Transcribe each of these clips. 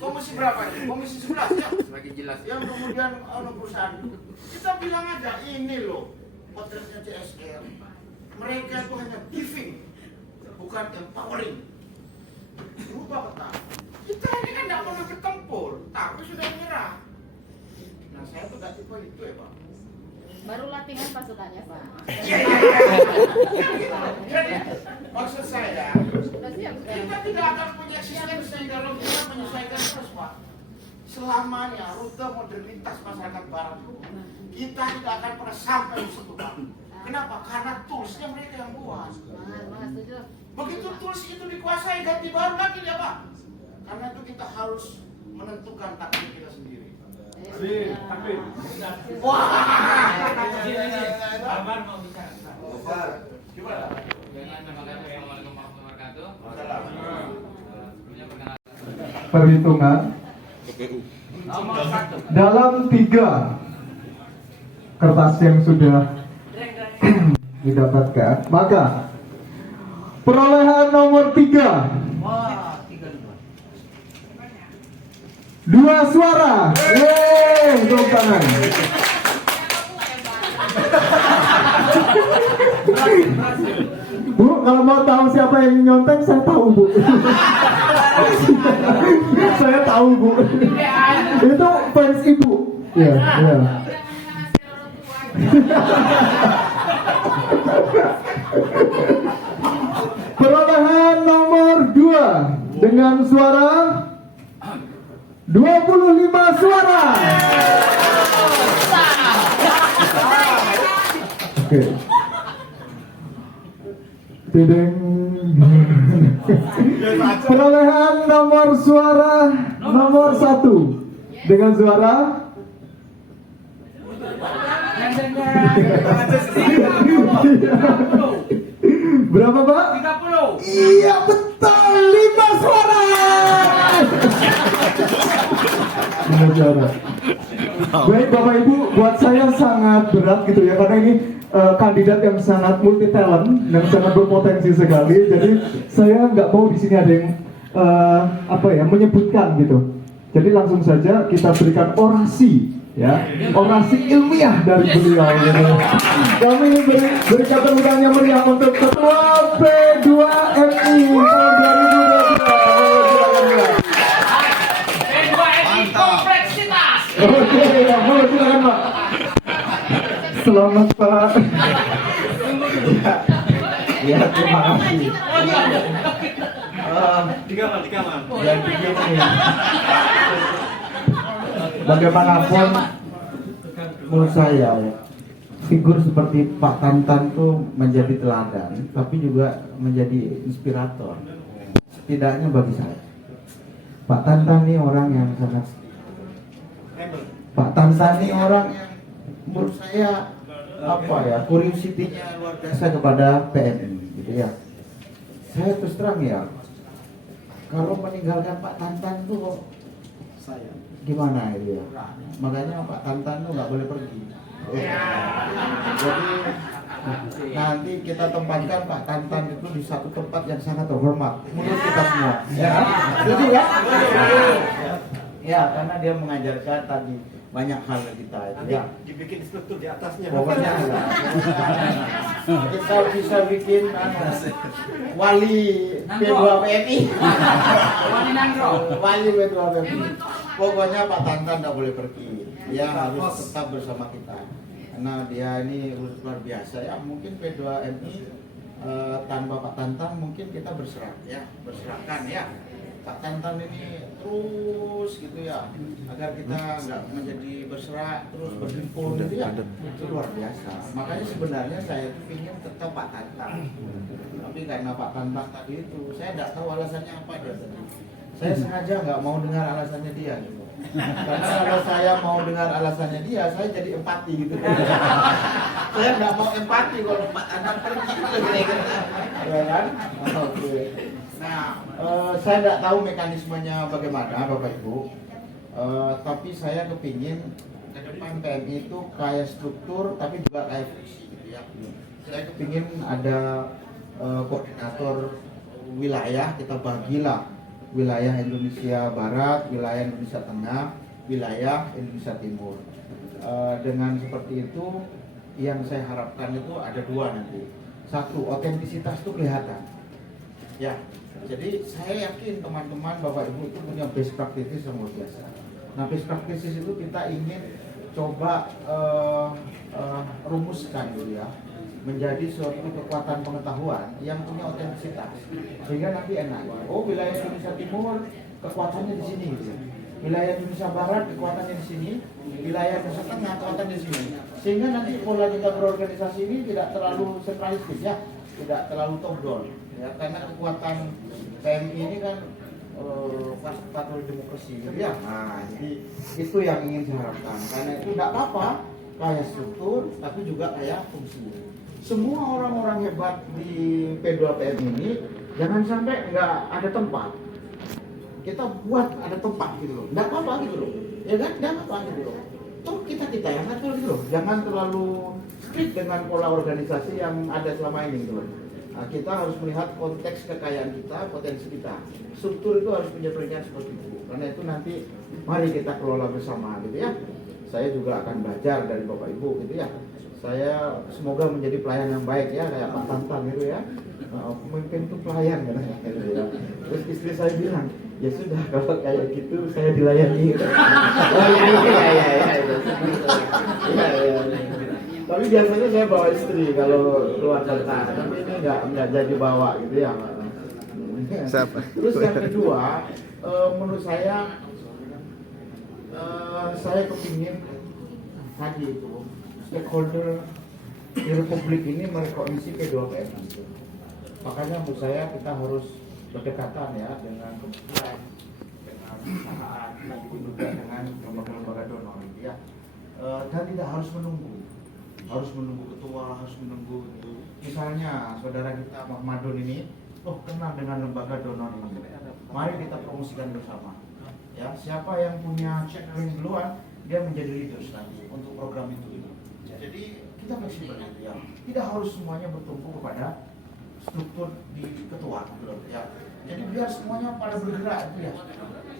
Komisi berapa ini? Komisi 11 ya? Semakin jelas. Yang kemudian perusahaan kita bilang aja ini loh potretnya CSR. Mereka itu hanya giving, bukan empowering. Berubah peta. Kita ini kan tidak perlu bertempur, tapi sudah menyerah. Nah saya tuh gak tipe itu ya Pak. Baru latihan pasukannya Pak. Jadi maksud saya, Sudah siap kita tidak akan punya eksistensi kalau kita menyesuaikan terus Pak. Selamanya rute modernitas masyarakat barat itu kita tidak akan pernah sampai di situ Pak. Kenapa? Karena toolsnya mereka yang buat. Setuju. Begitu tools itu dikuasai ganti baru lagi ya Pak. Karena itu kita harus menentukan takdir kita sendiri. Wah. Abang mau bicara. Gimana? Assalamualaikum warahmatullahi wabarakatuh. Sebelumnya perkenalkan. Perhitungan Nomor 1. dalam 3 kertas yang sudah didapatkan, maka perolehan nomor 3 Wah, 2 suara. Yeay, tepuk tangan. Bu, kalau mau tahu siapa yang nyontek, saya tahu Bu. Saya tahu Bu. Itu fans ibu. Ya, ya. Perolehan nomor 2 dengan suara 25 suara. Oke. Tideng. Perolehan nomor suara nomor 1 dengan suara berapa Pak? 30. Iya betul, 5 suara. 5 suara. Baik Bapak Ibu, buat saya sangat berat gitu ya, karena ini kandidat yang sangat multi talent dan sangat berpotensi sekali. Jadi saya nggak mau di sini ada yang menyebutkan gitu. Jadi langsung saja kita berikan orasi, ya, orasi ilmiah dari beliau. Gitu. Kami berikan tepuk tangan yang meriah untuk Ketua P2MI tahun 2022. Kompleksitas. Oke, boleh silakan Pak. Selamat Pak. Ya, terima kasih. Dan begini, bagaimanapun menurut saya ya, figur seperti Pak Tantan tuh menjadi teladan, tapi juga menjadi inspirator. Setidaknya bagi saya, Pak Tantan ini orang yang sangat, Pak Tantan ini orang yang menurut saya curiosity-nya luar biasa kepada PNI, gitu ya. Saya terus terang ya, kalau meninggalkan Pak Tantan tuh saya gimana ya? Makanya Pak Tantan tuh nggak boleh pergi. Jadi nanti kita tempatkan Pak Tantan itu di satu tempat yang sangat terhormat menurut kita semua. Ya, jadi ya. Ya, karena dia mengajarkan tadi banyak hal kita itu ya. Dibikin struktur di atasnya. Pokoknya kita bisa bikin wali P2PMI. Wali Nangro. Wali P2PMI. Pokoknya Pak Tantan tidak boleh pergi. Dia harus tetap bersama kita. Karena dia ini luar biasa ya. Mungkin P2MI tanpa Pak Tantan mungkin kita berserahkan ya. Pak Tantan ini terus gitu ya, agar kita nggak menjadi berserak terus berhimpun gitu ya, itu luar biasa. Makanya sebenarnya saya tuh ingin tetap Pak Tantan, tapi karena Pak Tantan tadi itu saya nggak tahu alasannya apa dia tadi. Saya sengaja nggak mau dengar alasannya dia gitu. Karena kalau saya mau dengar alasannya dia, saya jadi empati gitu. Saya nggak mau empati kalau Pak Tantan pergi gitu, ya kan? Oke. Nah, saya nggak tahu mekanismenya bagaimana Bapak Ibu, tapi saya kepingin ke depan PMI itu kayak struktur tapi juga kayak fungsi gitu ya. Saya kepingin ada koordinator wilayah, kita bagilah wilayah Indonesia Barat, wilayah Indonesia Tengah, wilayah Indonesia Timur. Dengan seperti itu, yang saya harapkan itu ada dua nanti. Satu, otentisitas itu kelihatan. Ya, jadi saya yakin teman-teman, Bapak Ibu itu punya best practices yang luar biasa. Nah, best practices itu kita ingin coba rumuskan gitu ya, menjadi suatu kekuatan pengetahuan yang punya otentisitas, sehingga nanti enak. Oh, wilayah Indonesia Timur kekuatannya di sini gitu. Wilayah Indonesia Barat kekuatannya di sini, wilayah Indonesia Tengah kekuatannya di sini. Sehingga nanti pola kita berorganisasi ini tidak terlalu sentralistis ya, tidak terlalu top down ya, karena kekuatan PMI ini kan patroli demokrasi gitu ya. Nah, jadi itu yang ingin saya harapkan. Karena itu tidak apa-apa kayak struktur, tapi juga kayak fungsi. Semua orang-orang hebat di P2PM ini jangan sampai nggak ada tempat. Kita buat ada tempat gitu loh, nggak apa-apa gitu loh, ya kan, nggak apa-apa gitu loh. Toh kita yang ngatur gitu loh, jangan terlalu strict dengan pola organisasi yang ada selama ini gitu loh. Nah, kita harus melihat konteks kekayaan kita, potensi kita. Struktur itu harus punya peringkat seperti itu, karena itu nanti mari kita kelola bersama gitu ya. Saya juga akan belajar dari Bapak Ibu gitu ya. Saya semoga menjadi pelayan yang baik ya, kayak Pak Tantan gitu ya. Pemimpin itu pelayan kan gitu ya. Terus istri saya bilang, ya sudah kalau kayak gitu saya dilayani gitu. Oh iya. Tapi biasanya saya bawa istri kalau keluar kota, tapi ini nggak jadi bawa gitu ya. Terus yang kedua, menurut saya kepingin tadi itu stakeholder di Republik ini merekognisi P2PM. Makanya menurut saya kita harus berdekatan ya dengan kementerian, dengan perusahaan, maupun juga dengan lembaga-lembaga donor ya. Dan tidak harus menunggu ketua, harus menunggu itu. Misalnya saudara kita Muhammadun ini, kenal dengan lembaga donor ini. Mari kita promosikan bersama. Ya, siapa yang punya checkpoint duluan, dia menjadi leaders nanti untuk program itu. Jadi kita fleksibel ya. Tidak harus semuanya bertumpu kepada struktur di ketua gitu ya. Jadi biar semuanya pada bergerak gitu ya.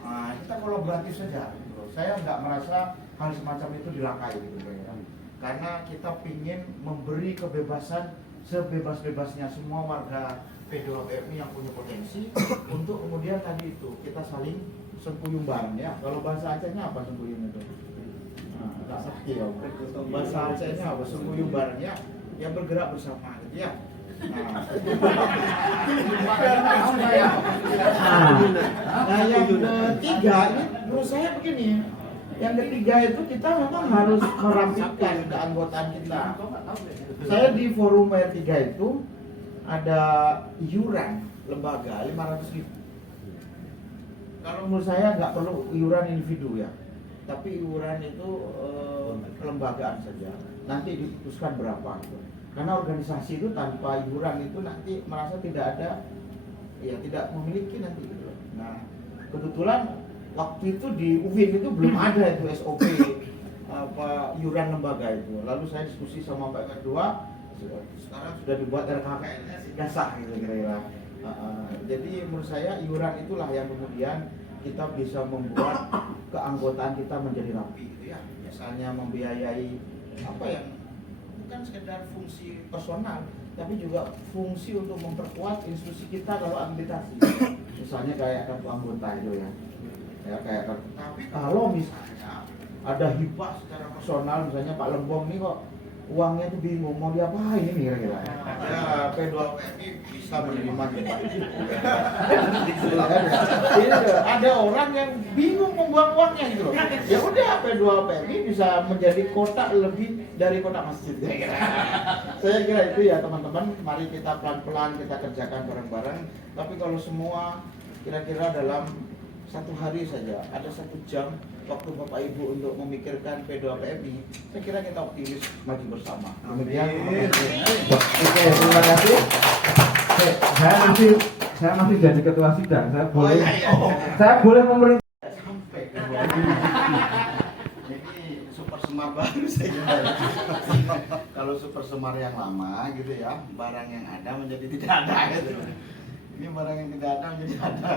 Nah, kita kolaboratif saja gitu. Saya nggak merasa hal semacam itu dilakai gitu ya. Karena kita ingin memberi kebebasan sebebas-bebasnya semua warga P2PMI yang punya potensi untuk kemudian tadi itu kita saling sempuyumban ya. Kalau bahasa Acehnya apa sempuyum itu? Nah, sakti ya. Bahasa Acehnya apa sempuyumban ya? Yang bergerak bersama gitu ya. Nah, yang ketiga ini menurut saya begini. Yang ketiga itu kita memang harus merapikan keanggotaan kita. Saya di forum R3 itu ada iuran lembaga 500.000. Kalau menurut saya nggak perlu iuran individu ya, tapi iuran itu kelembagaan saja. Nanti diputuskan berapa. Karena organisasi itu tanpa iuran itu nanti merasa tidak ada, ya tidak memiliki nanti gitu. Nah, kebetulan waktu itu di UIN itu belum ada itu SOP apa iuran lembaga itu. Lalu saya diskusi sama Pak Kedua, sekarang sudah dibuat RKKN dasar gitu kira-kira. Jadi menurut saya iuran itulah yang kemudian kita bisa membuat keanggotaan kita menjadi rapi gitu ya. Misalnya membiayai apa yang bukan sekedar fungsi personal, tapi juga fungsi untuk memperkuat institusi kita kalau akreditasi. Misalnya kayak kartu anggota itu ya. Ya kayak kartu. Tapi kalau misalnya ada hibah secara personal, misalnya Pak Lembong nih kok uangnya tuh bingung mau diapain ini kira-kira. Ya P2PMI bisa menerima hibah. Ada orang yang bingung membuang uangnya gitu loh. Ya udah P2PMI bisa menjadi kotak lebih dari kotak masjid. Saya kira itu ya teman-teman. Mari kita pelan-pelan kita kerjakan bareng-bareng. Tapi kalau semua kira-kira dalam satu hari saja, ada 1 jam waktu Bapak Ibu untuk memikirkan P2PMI, saya kira kita optimis maju bersama. Kemudian, oke, terima kasih. Saya masih jadi ketua sidang. Saya boleh, saya boleh memerintah. Sampai ini super semar baru saja. Kalau super semar yang lama gitu ya, barang yang ada menjadi tidak ada gitu. Ini barang yang tidak ada menjadi ada.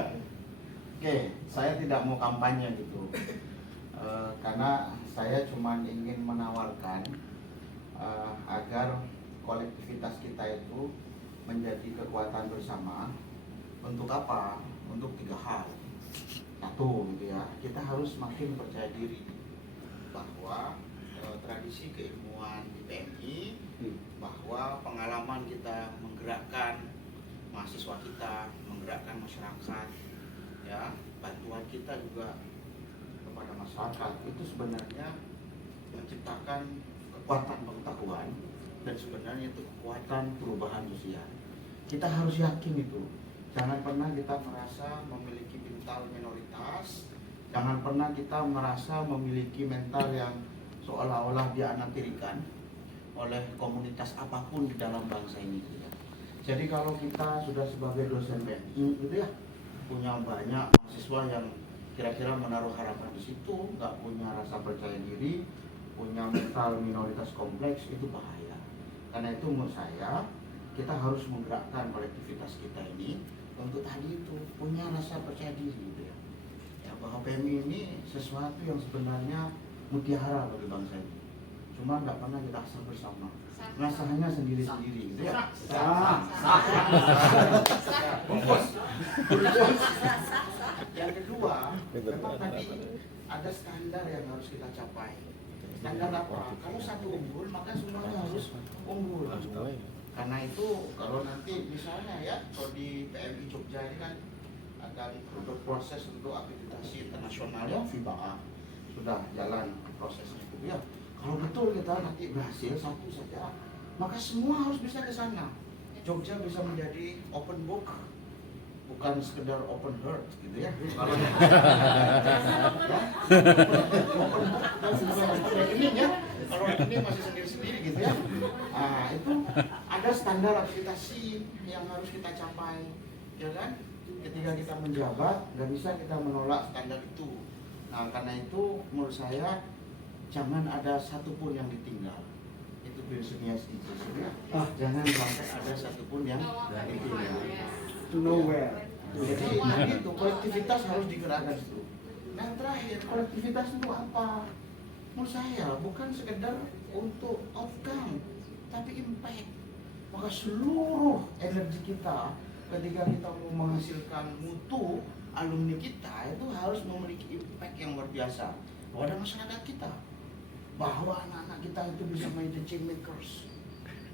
Oke, saya tidak mau kampanye gitu. Karena saya cuma ingin menawarkan agar kolektivitas kita itu menjadi kekuatan bersama. Untuk apa? Untuk 3 hal. Satu gitu ya, kita harus makin percaya diri bahwa tradisi keilmuan di PMI, bahwa pengalaman kita menggerakkan mahasiswa kita, menggerakkan masyarakat, ya, bantuan kita juga kepada masyarakat itu sebenarnya menciptakan kekuatan pengetahuan dan sebenarnya itu kekuatan perubahan sosial. Kita harus yakin itu. Jangan pernah kita merasa memiliki mental minoritas, jangan pernah kita merasa memiliki mental yang seolah-olah dianaktirikan oleh komunitas apapun di dalam bangsa ini. Jadi kalau kita sudah sebagai dosen PMI gitu ya, punya banyak mahasiswa yang kira-kira menaruh harapan di situ, nggak punya rasa percaya diri, punya mental minoritas kompleks, itu bahaya. Karena itu menurut saya kita harus menggerakkan kolektivitas kita ini untuk tadi itu punya rasa percaya diri gitu ya. Ya, bahwa PMI ini sesuatu yang sebenarnya mutiara bagi bangsa ini. Cuma nggak pernah kita asal bersama. Rasanya sendiri-sendiri gitu ya. Bungkus. Yang kedua, memang tadi ada standar yang harus kita capai. Standar apa? Kalau satu unggul, maka semuanya harus unggul. Karena itu kalau nanti misalnya ya, kalau di PMI Jogja ini kan akan berproses untuk akreditasi internasional ya, FIBA sudah jalan prosesnya gitu ya. Kalau betul kita nanti berhasil satu saja, maka semua harus bisa ke sana. Jogja bisa menjadi open book, bukan sekedar open heart gitu ya. Kalau ya, open book dan bukan rekening ya. Kalau rekening masih sendiri-sendiri gitu ya. Nah, itu ada standar akreditasi yang harus kita capai, ya kan? Ketika kita menjabat, nggak bisa kita menolak standar itu. Nah, karena itu menurut saya jangan ada satupun yang ditinggal. Itu prinsipnya SDGs ya. Jangan sampai ada satupun yang ditinggal. Nowhere. Jadi itu kolektivitas harus digerakkan itu. Nah, yang terakhir, kolektivitas itu apa? Menurut saya bukan sekedar untuk outcome, tapi impact. Maka seluruh energi kita ketika kita mau menghasilkan mutu alumni kita itu harus memiliki impact yang luar biasa pada masyarakat kita, bahwa anak-anak kita itu bisa menjadi change makers.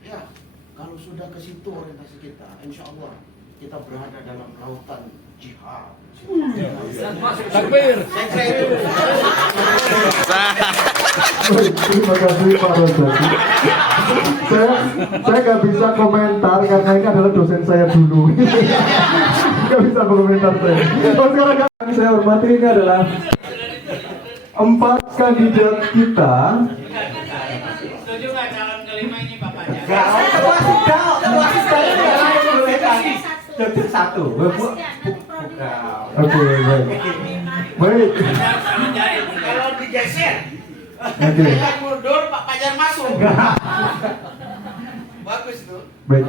Ya, kalau sudah ke situ orientasi kita, insya Allah kita berada dalam lautan jihad. Takbir. Terima kasih Pak Rozaki. Saya nggak bisa komentar karena ini adalah dosen saya dulu. Nggak bisa komentar saya. Sekarang yang saya hormati ini adalah 4 kandidat kita. Setuju nggak calon kelima ini bapaknya? Jadi 1. Oke, baik. Baik. Kalau digeser, Oke. saya mundur, Pak Fajar masuk. Bagus tuh. Baik.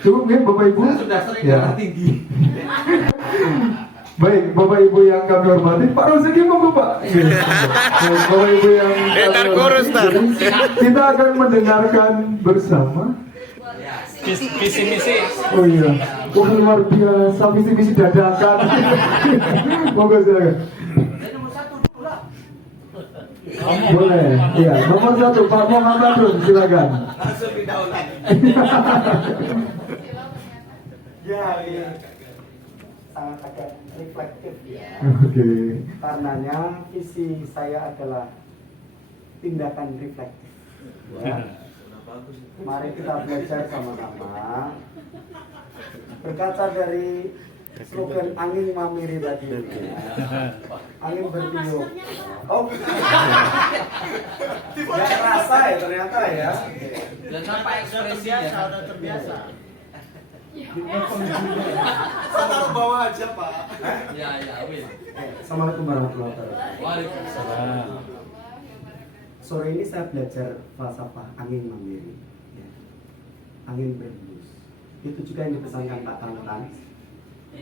Cukup ya Bapak Ibu? Sudah sering Ya. darah tinggi. Baik, Bapak Ibu yang kami hormati, Pak Rozaki monggo Pak. Baik, Bapak Ibu yang kami hormati, kita akan mendengarkan bersama. Visi misi. Oh iya, luar biasa visi-visi dadakan. Monggo silakan. Boleh, iya. Nomor 1 Pak Muhammadun, silakan. Langsung didaulat. Ya, ini sangat agak reflektif ya. Oke. Karenanya visi saya adalah tindakan reflektif. Ya. Mari kita belajar sama-sama. Berkaca dari slogan angin mamiri tadi, ya. Angin bertiup. Oh, tidak terasa ya ternyata ya. Dan apa ekspresinya? Sudah terbiasa. Saya taruh bawah aja Pak. Ya, win. Assalamualaikum warahmatullahi wabarakatuh. Waalaikumsalam. Sore ini saya belajar falsafah angin mamiri, ya. Angin berhembus. Itu juga yang dipesankan Pak Tantan.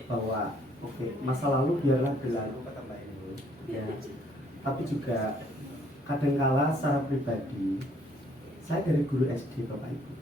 bahwa oke, masa lalu biarlah berlalu kata Mbak Eni. Ya. Tapi juga kadangkala secara pribadi saya dari guru SD Bapak Ibu